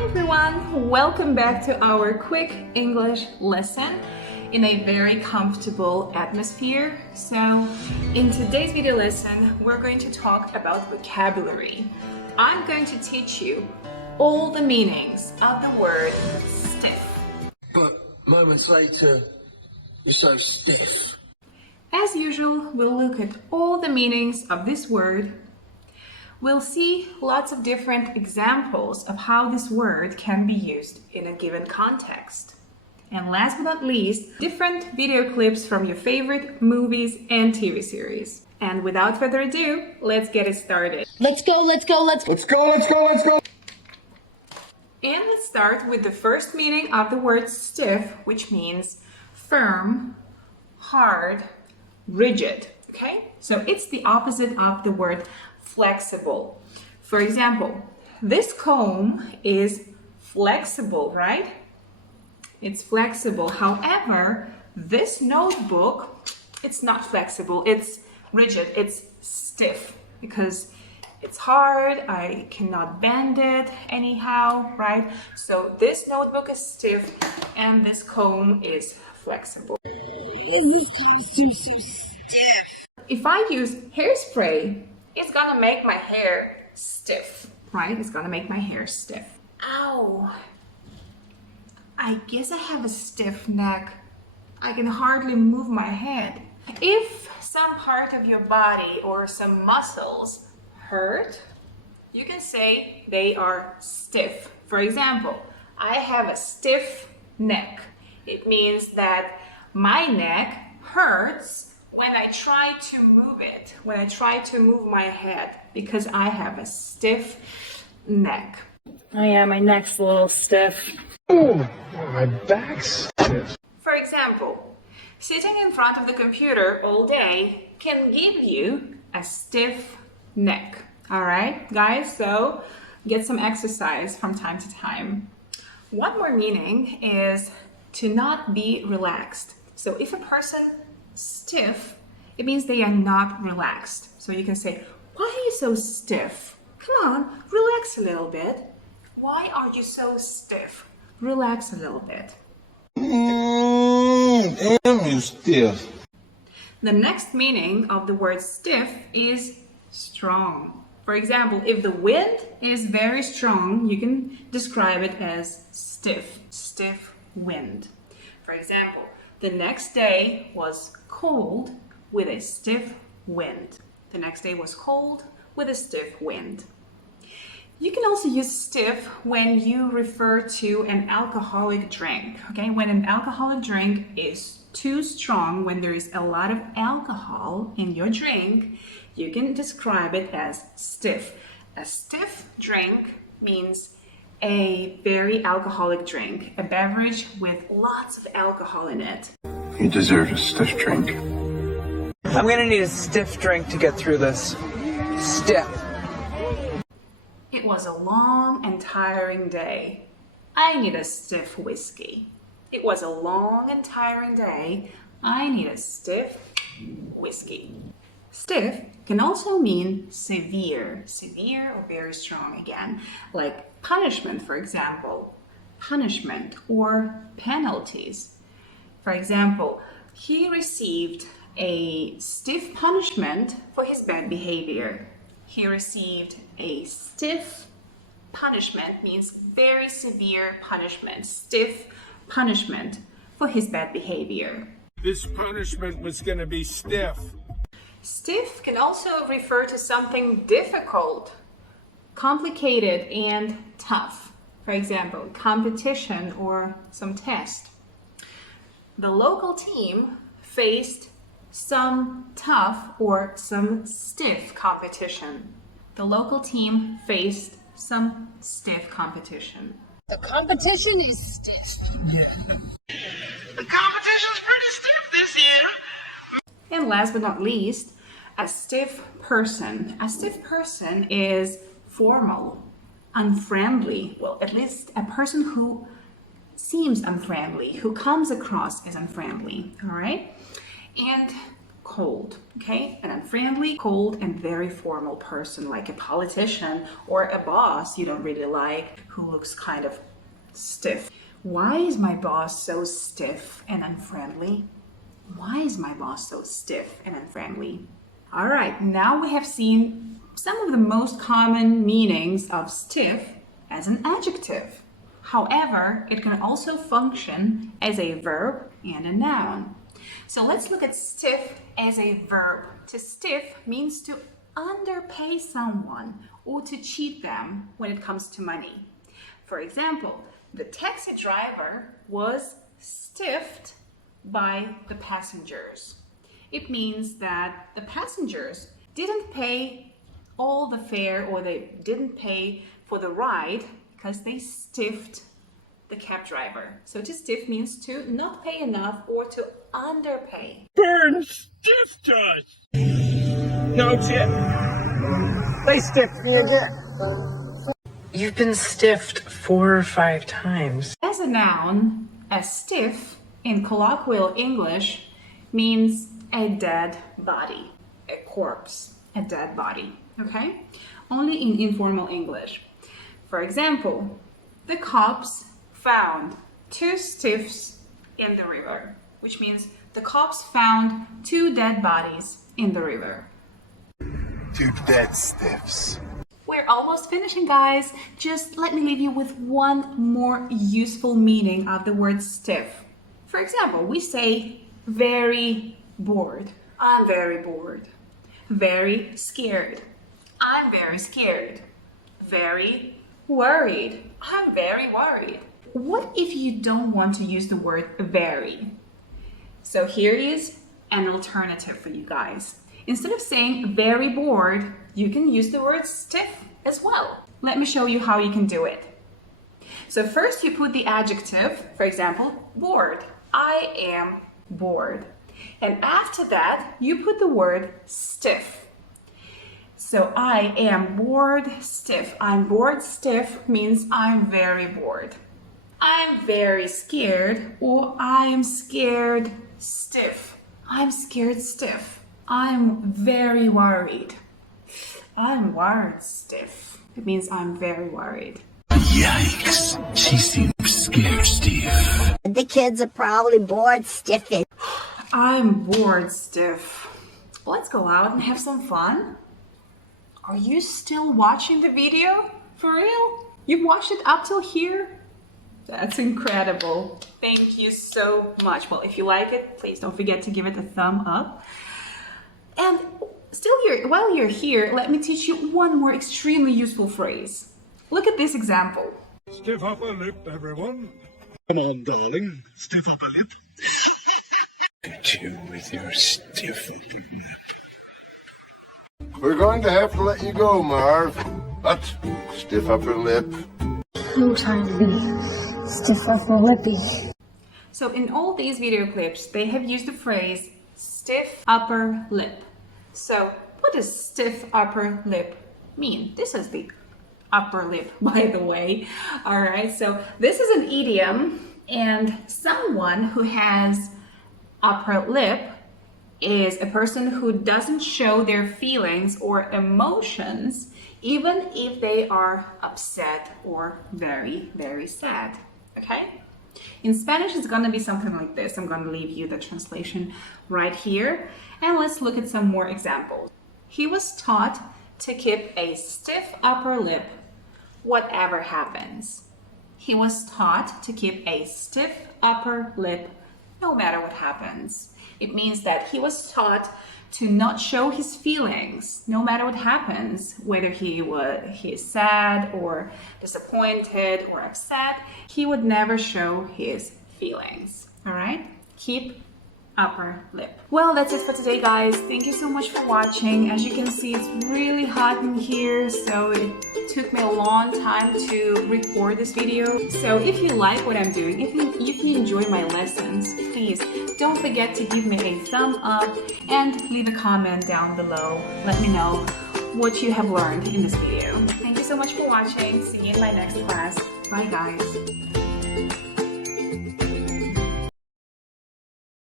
Hi everyone, welcome back to our quick English lesson in a very comfortable atmosphere. So in today's video lesson, we're going to talk about vocabulary. I'm going to teach you all the meanings of the word stiff. But moments later, you're so stiff. As usual, we'll look at all the meanings of this word. We'll see lots of different examples of how this word can be used in a given context. And last but not least, different video clips from your favorite movies and TV series. And without further ado, let's get it started. Let's go. And let's start with the first meaning of the word stiff, which means firm, hard, rigid. Okay? So it's the opposite of the word flexible. For example, this comb is flexible, right? It's flexible. However, this notebook, it's not flexible. It's rigid. It's stiff because it's hard. I cannot bend it anyhow, right? So this notebook is stiff and this comb is flexible. If I use hairspray, it's gonna make my hair stiff, right? It's gonna make my hair stiff. Ow! I guess I have a stiff neck. I can hardly move my head. If some part of your body or some muscles hurt, you can say they are stiff. For example, I have a stiff neck. It means that my neck hurts when I try to move it, when I try to move my head, because I have a stiff neck. Oh yeah, my neck's a little stiff. Oh, my back's stiff. For example, sitting in front of the computer all day can give you a stiff neck. All right, guys, so get some exercise from time to time. One more meaning is to not be relaxed. So if a person stiff, it means they are not relaxed. So you can say, why are you so stiff? Come on, relax a little bit. Why are you so stiff? Relax a little bit. Damn, you stiff. The next meaning of the word stiff is strong. For example, if the wind is very strong, you can describe it as stiff wind. For example, the next day was cold with a stiff wind. The next day was cold with a stiff wind. You can also use stiff when you refer to an alcoholic drink. Okay, when an alcoholic drink is too strong, when there is a lot of alcohol in your drink, you can describe it as stiff. A stiff drink means a very alcoholic drink, a beverage with lots of alcohol in it. You deserve a stiff drink. I'm gonna need a stiff drink to get through this. Stiff. It was a long and tiring day. I need a stiff whiskey. It was a long and tiring day. I need a stiff whiskey. Stiff can also mean severe or very strong again, like punishment, for example, punishment or penalties. For example, he received a stiff punishment for his bad behavior. He received a stiff punishment means very severe punishment, stiff punishment for his bad behavior. This punishment was gonna be stiff. Stiff can also refer to something difficult, complicated, and tough. For example, competition or some test. The local team faced some tough or some stiff competition. The local team faced some stiff competition. The competition is stiff. And last but not least, a stiff person. A stiff person is formal, unfriendly. Well, at least a person who seems unfriendly, who comes across as unfriendly, all right? And cold, okay? An unfriendly, cold, and very formal person, like a politician or a boss you don't really like, who looks kind of stiff. Why is my boss so stiff and unfriendly? Why is my boss so stiff and unfriendly? All right, now we have seen some of the most common meanings of stiff as an adjective. However, it can also function as a verb and a noun. So let's look at stiff as a verb. To stiff means to underpay someone or to cheat them when it comes to money. For example, the taxi driver was stiffed by the passengers. It means that the passengers didn't pay all the fare, or they didn't pay for the ride because they stiffed the cab driver. So to stiff means to not pay enough or to underpay. Burn stiff to us. No tip. They stiffed me again. You've been stiffed 4 or 5 times. As a noun, a stiff in colloquial English means a dead body, a corpse, a dead body, okay? Only in informal English. For example, the cops found 2 stiffs in the river, which means the cops found 2 dead bodies in the river. 2 dead stiffs. We're almost finishing, guys. Just let me leave you with one more useful meaning of the word stiff. For example, we say very bored. I'm very bored. Very scared. I'm very scared. Very worried. I'm very worried. What if you don't want to use the word very? So here is an alternative for you guys. Instead of saying very bored, you can use the word stiff as well. Let me show you how you can do it. So first you put the adjective, for example, bored. I am bored. And after that, you put the word stiff. So I am bored stiff. I'm bored stiff means I'm very bored. I'm very scared, or I'm scared stiff. I'm scared stiff. I'm very worried. I'm worried stiff. It means I'm very worried. Yikes. She seems scared stiff. The kids are probably bored stiffing. I'm bored stiff. Let's go out and have some fun. Are you still watching the video? For real? You've watched it up till here? That's incredible. Thank you so much. Well, if you like it, please don't forget to give it a thumb up. And while you're here, let me teach you one more extremely useful phrase. Look at this example. Stiff upper lip, everyone. Come on, darling. Stiff upper lip. At you with your stiff upper lip. We're going to have to let you go, Marv. But stiff upper lip. I'm trying to be stiff upper lippy. So in all these video clips, they have used the phrase stiff upper lip. So what does stiff upper lip mean? This is the upper lip, by the way. All right, so this is an idiom, and someone who has upper lip is a person who doesn't show their feelings or emotions, even if they are upset or very, very sad, okay? In Spanish, it's gonna be something like this. I'm gonna leave you the translation right here, and let's look at some more examples. He was taught to keep a stiff upper lip, whatever happens. He was taught to keep a stiff upper lip, no matter what happens. It means that he was taught to not show his feelings, no matter what happens, whether he is sad or disappointed or upset. He would never show his feelings. All right? Keep upper lip. Well, that's it for today, guys. Thank you so much for watching. As you can see, it's really hot in here, so it took me a long time to record this video. So if you like what I'm doing, if you enjoy my lessons, please don't forget to give me a thumb up and leave a comment down below. Let me know what you have learned in this video. Thank you so much for watching. See you in my next class. Bye, guys.